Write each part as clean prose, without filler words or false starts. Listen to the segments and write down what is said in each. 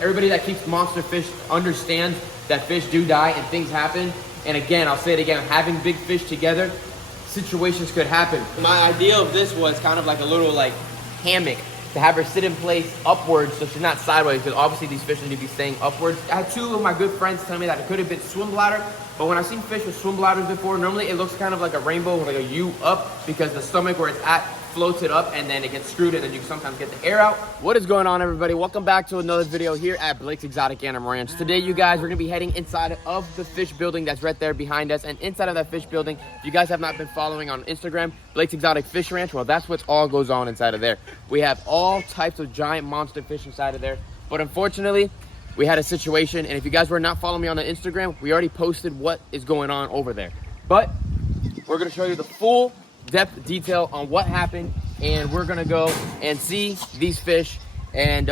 Everybody that keeps monster fish understands that fish do die and things happen. And again, I'll say it again, having big fish together, situations could happen. My idea of this was kind of like a little like hammock to have her sit in place upwards so she's not sideways, because obviously these fish need to be staying upwards. I had two of my good friends tell me that it could have been swim bladder, but when I've seen fish with swim bladders before, normally it looks kind of like a rainbow with like a U up, because the stomach where it's at floats it up and then it gets screwed and then you sometimes get the air out. What is going on, everybody? Welcome back to another video here at Blake's Exotic Animal Ranch. Today, you guys, we're gonna be heading inside of the fish building that's right there behind us. And inside of that fish building, if you guys have not been following on Instagram, Blake's Exotic Fish Ranch, well, that's what all goes on inside of there. We have all types of giant monster fish inside of there. But unfortunately, we had a situation, and if you guys were not following me on the Instagram, we already posted what is going on over there. But we're gonna show you the full depth detail on what happened, and we're gonna go and see these fish and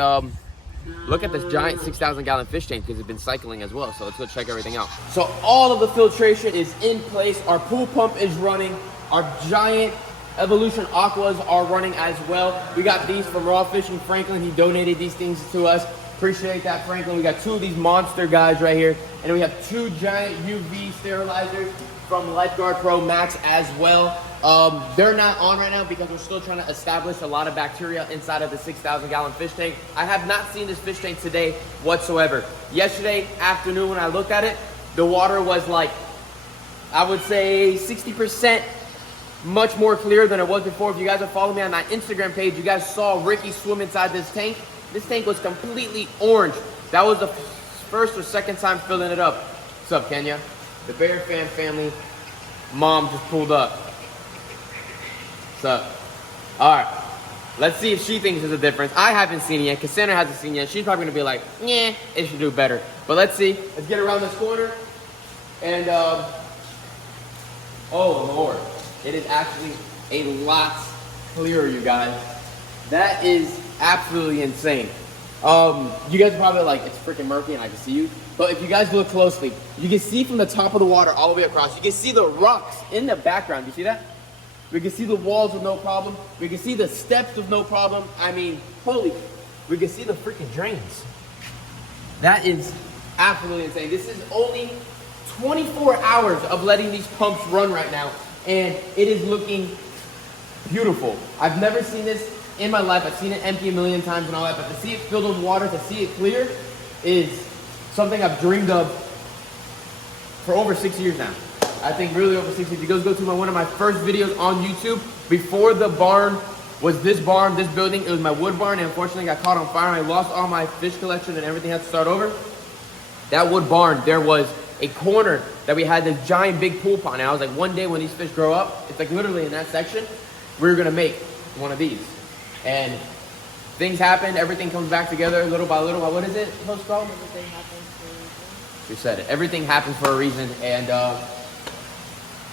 look at this giant 6,000 gallon fish tank, because it's been cycling as well. So let's go check everything out. So all of the filtration is in place. Our pool pump is running. Our giant Evolution Aquas are running as well. We got these from Raw Fishing Franklin. He donated these things to us. Appreciate that, Franklin. We got two of these monster guys right here, and we have two giant UV sterilizers from Lifeguard Pro Max as well. They're not on right now because we're still trying to establish a lot of bacteria inside of the 6,000 gallon fish tank. I have not seen this fish tank today whatsoever. Yesterday afternoon when I looked at it, the water was like, I would say 60% much more clear than it was before. If you guys are following me on my Instagram page, you guys saw Ricky swim inside this tank. This tank was completely orange. That was the first or second time filling it up. What's up, Kenya? The Bear Fan family mom just pulled up. What's up? All right, let's see if she thinks there's a difference. I haven't seen it yet. Cassandra hasn't seen it yet. She's probably gonna be like, yeah, it should do better. But let's see. Let's get around this corner. And, oh Lord, it is actually a lot clearer, you guys. That is absolutely insane. You guys are probably like, it's freaking murky and I can see you. But if you guys look closely, you can see from the top of the water all the way across. You can see the rocks in the background. You see that? We can see the walls with no problem. We can see the steps with no problem. I mean, holy, we can see the freaking drains. That is absolutely insane. This is only 24 hours of letting these pumps run right now, and it is looking beautiful. I've never seen this in my life. I've seen it empty a million times and all that, but to see it filled with water, to see it clear, is something I've dreamed of for over 6 years now. I think really over 6 years. You guys go to one of my first videos on YouTube. Before the barn was this barn, this building, it was my wood barn, and unfortunately got caught on fire. I lost all my fish collection and everything had to start over. That wood barn, there was a corner that we had this giant big pool pond. And I was like, one day when these fish grow up, it's like literally in that section, we're gonna make one of these. And things happen, everything comes back together little by little. What is it supposed called? Everything happens for a reason. You said it. Everything happens for a reason. And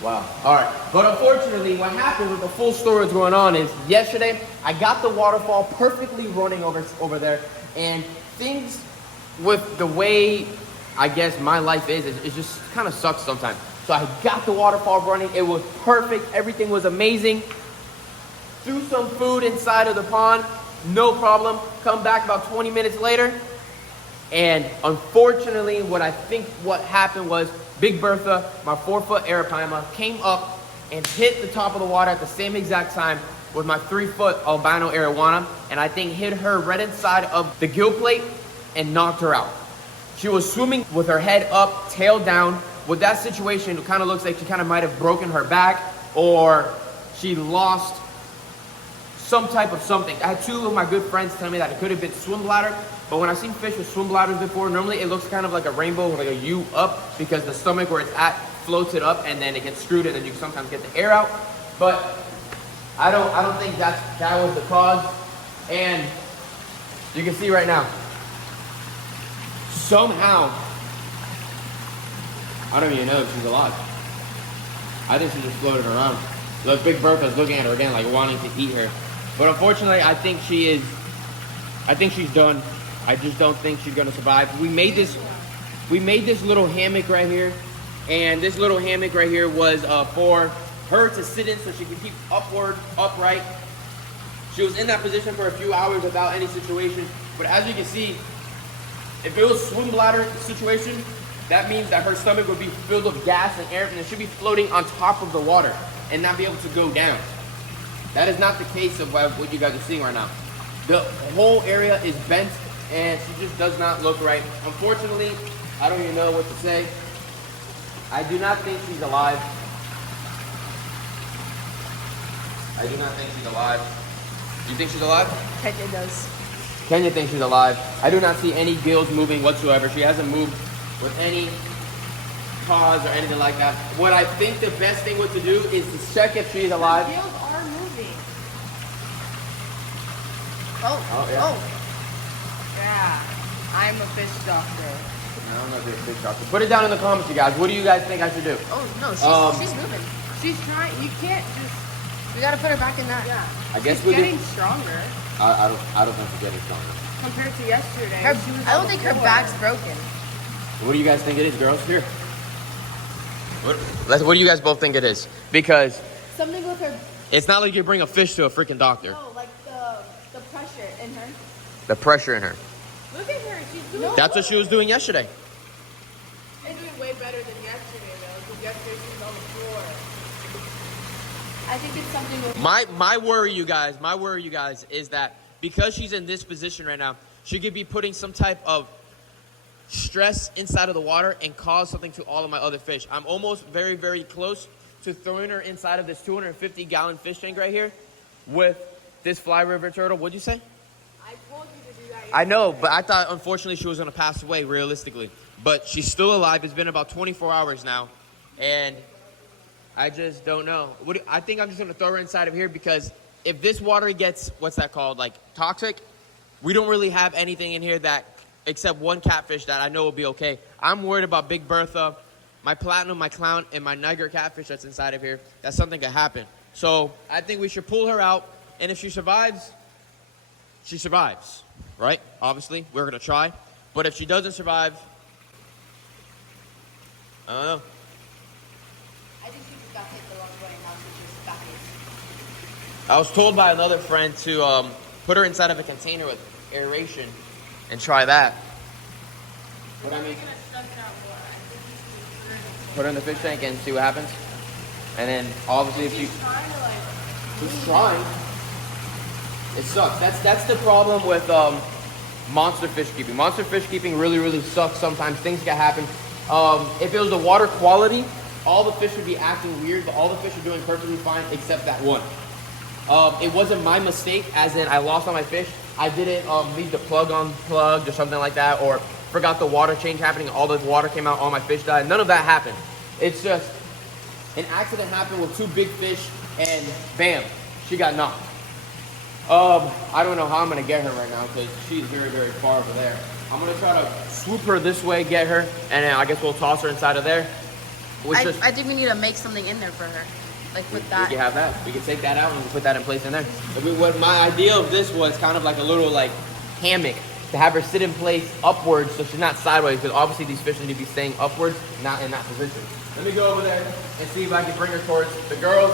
wow. All right. But unfortunately, what happened with the full story that's going on is yesterday, I got the waterfall perfectly running over there. And things with the way, I guess, my life is, it just kind of sucks sometimes. So I got the waterfall running. It was perfect. Everything was amazing. Threw some food inside of the pond. No problem. Come back about 20 minutes later. And unfortunately, what happened was Big Bertha, my 4-foot ARAPIMA, came up and hit the top of the water at the same exact time with my 3-foot albino AROWANA, and I think hit her right inside of the gill plate and knocked her out. She was swimming with her head up, tail down. With that situation, it kind of looks like she kind of might have broken her back, or she lost some type of something. I had two of my good friends tell me that it could have been swim bladder, but when I've seen fish with swim bladders before, normally it looks kind of like a rainbow with like a U up, because the stomach where it's at floats it up and then it gets screwed and then you sometimes get the air out. But I don't think that was the cause. And you can see right now, somehow, I don't even know if she's alive. I think she just floated around. Look, Big Bertha's looking at her again, like wanting to eat her. But unfortunately, I think she's done. I just don't think she's gonna survive. We made this little hammock right here, and this little hammock right here was for her to sit in so she could keep upright. She was in that position for a few hours without any situation, but as you can see, If it was swim bladder situation, that means that her stomach would be filled with gas and air, and it should be floating on top of the water and not be able to go down. That is not the case of what you guys are seeing right now. The whole area is bent, and she just does not look right. Unfortunately, I don't even know what to say. I do not think she's alive. I do not think she's alive. You think she's alive? Kenya does. Kenya thinks she's alive. I do not see any gills moving whatsoever. She hasn't moved with any cause or anything like that. What I think the best thing to do is to check if she's alive. The gills are moving. Oh, yeah. Oh. Yeah. I'm a fish doctor. I don't know if you're a fish doctor. Put it down in the comments, you guys. What do you guys think I should do? Oh, no, she's moving. She's trying. You can't just... We gotta put her back in that. Yeah. I guess she's getting stronger. I don't think she's getting stronger. Compared to yesterday. I don't think her back's broken. What do you guys think it is, girls? Here. What do you guys both think it is? Because something with her. It's not like you bring a fish to a freaking doctor. No, like the pressure in her. The pressure in her. Look at her. She's doing. That's what she was doing yesterday. She's doing way better than yesterday, though. Because yesterday she was on the floor. I think it's something with. My worry, you guys, is that because she's in this position right now, she could be putting some type of stress inside of the water and cause something to all of my other fish. I'm almost very, very close to throwing her inside of this 250-gallon fish tank right here with this fly river turtle. What'd you say? I told you to do that yesterday. I know, but I thought unfortunately she was going to pass away realistically. But she's still alive. It's been about 24 hours now. And I just don't know. I think I'm just going to throw her inside of here because if this water gets, what's that called, like toxic, we don't really have anything in here that, except one catfish that I know will be okay. I'm worried about Big Bertha, my platinum, my clown, and my Niger catfish that's inside of here. That something could happen. So I think we should pull her out, and if she survives, she survives, right? Obviously, we're going to try. But if she doesn't survive, I don't know. I think she just got hit the wrong way and now she's just back. I was told by another friend to put her inside of a container with aeration and try that. What I mean? Put her in the fish tank and see what happens. And then obviously if you... She's trying. It sucks. That's the problem with monster fish keeping. Monster fish keeping really, really sucks sometimes. Things can happen. If it was the water quality, all the fish would be acting weird, but all the fish are doing perfectly fine except that one. It wasn't my mistake, as in I lost all my fish. I didn't leave the plug unplugged or something like that, or forgot the water change happening, all the water came out, all my fish died. None of that happened. It's just an accident happened with two big fish, and bam, she got knocked. I don't know how I'm gonna get her right now because she's very, very far over there. I'm gonna try to swoop her this way, get her, and then I guess we'll toss her inside of there. I think we need to make something in there for her. Like with that. We can have that. We can take that out and put that in place in there. What my idea of this was kind of like a little like hammock to have her sit in place upwards so she's not sideways, because obviously these fish need to be staying upwards, not in that position. Let me go over there and see if I can bring her towards the girls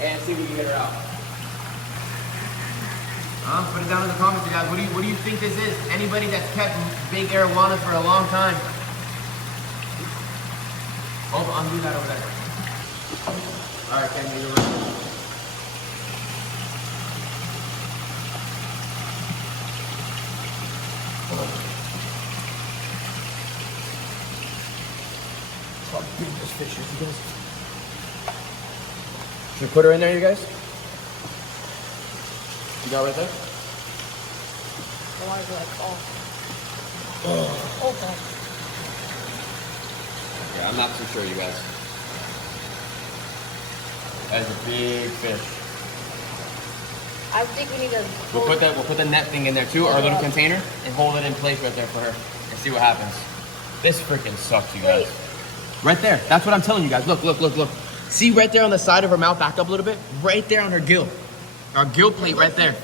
and see if we can get her out. Put it down in the comments, you guys. What do you think this is? Anybody that's kept big arowana for a long time? Oh, undo that over there. All right, Kenya, you're ready. How big this fish is, you guys. Should we put her in there, you guys? You got right there? The water's like, oh. Okay. Yeah, I'm not too sure, you guys. That is a big fish. I think we need to. We'll put the net thing in there too, or a little container, and hold it in place right there for her, and see what happens. This freaking sucks, you guys. Right there. That's what I'm telling you guys. Look, look, look, look. See right there on the side of her mouth, back up a little bit? Right there on her gill. Our gill plate right there.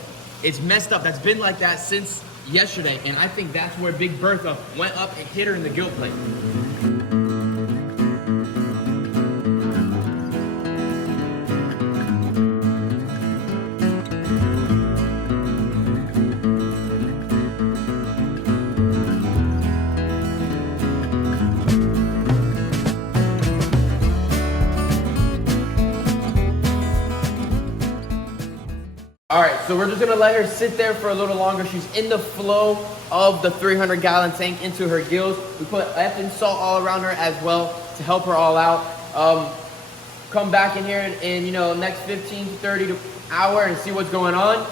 It's messed up. That's been like that since yesterday, and I think that's where Big Bertha went up and hit her in the gill plate. so we're just gonna let her sit there for a little longer. She's in the flow of the 300-gallon tank into her gills. We put Epsom salt all around her as well to help her all out. Come back in here in next 15 to 30 hour and see what's going on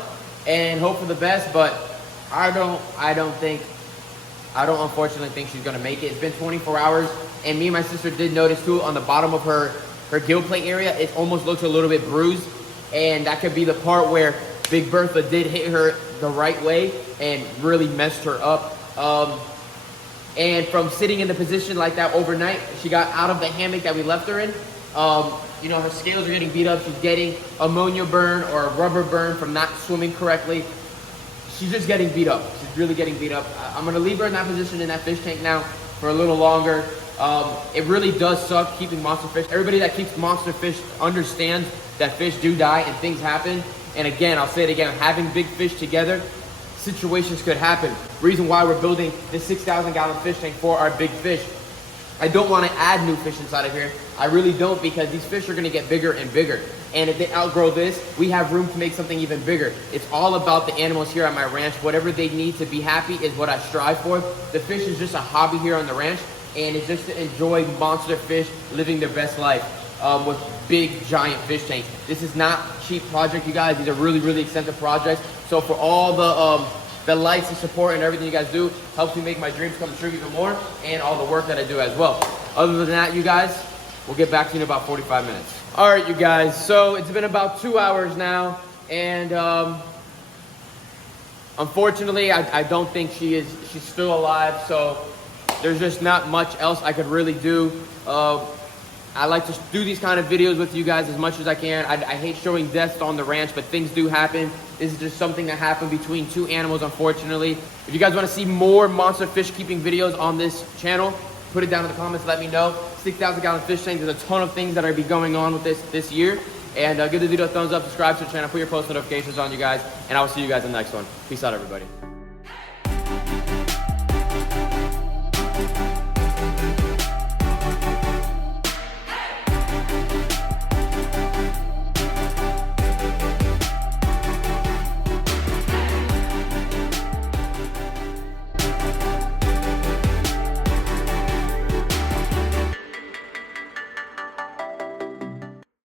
and hope for the best. But I don't unfortunately think she's gonna make it. It's been 24 hours, and me and my sister did notice too on the bottom of her gill plate area, it almost looks a little bit bruised, and that could be the part where Big Bertha did hit her the right way and really messed her up. And from sitting in the position like that overnight, she got out of the hammock that we left her in. Her scales are getting beat up. She's getting ammonia burn or a rubber burn from not swimming correctly. She's just getting beat up. She's really getting beat up. I'm gonna leave her in that position in that fish tank now for a little longer. It really does suck keeping monster fish. Everybody that keeps monster fish understands that fish do die and things happen. And again, I'll say it again, having big fish together, situations could happen. Reason why we're building this 6,000-gallon fish tank for our big fish. I don't want to add new fish inside of here. I really don't, because these fish are going to get bigger and bigger. And if they outgrow this, we have room to make something even bigger. It's all about the animals here at my ranch. Whatever they need to be happy is what I strive for. The fish is just a hobby here on the ranch, and it's just to enjoy monster fish living their best life with big, giant fish tanks. This is not a cheap project, you guys. These are really, really expensive projects. So for all the likes and support and everything you guys do, helps me make my dreams come true even more, and all the work that I do as well. Other than that, you guys, we'll get back to you in about 45 minutes. All right, you guys, so it's been about 2 hours now, and unfortunately, I don't think she's still alive, so there's just not much else I could really do. I like to do these kind of videos with you guys as much as I can. I hate showing deaths on the ranch, but things do happen. This is just something that happened between two animals, unfortunately. If you guys want to see more monster fish keeping videos on this channel, put it down in the comments, let me know. 6,000-gallon fish tank, there's a ton of things that are be going on with this year. And give the video a thumbs up, subscribe to the channel, put your post notifications on, you guys, and I will see you guys in the next one. Peace out, everybody.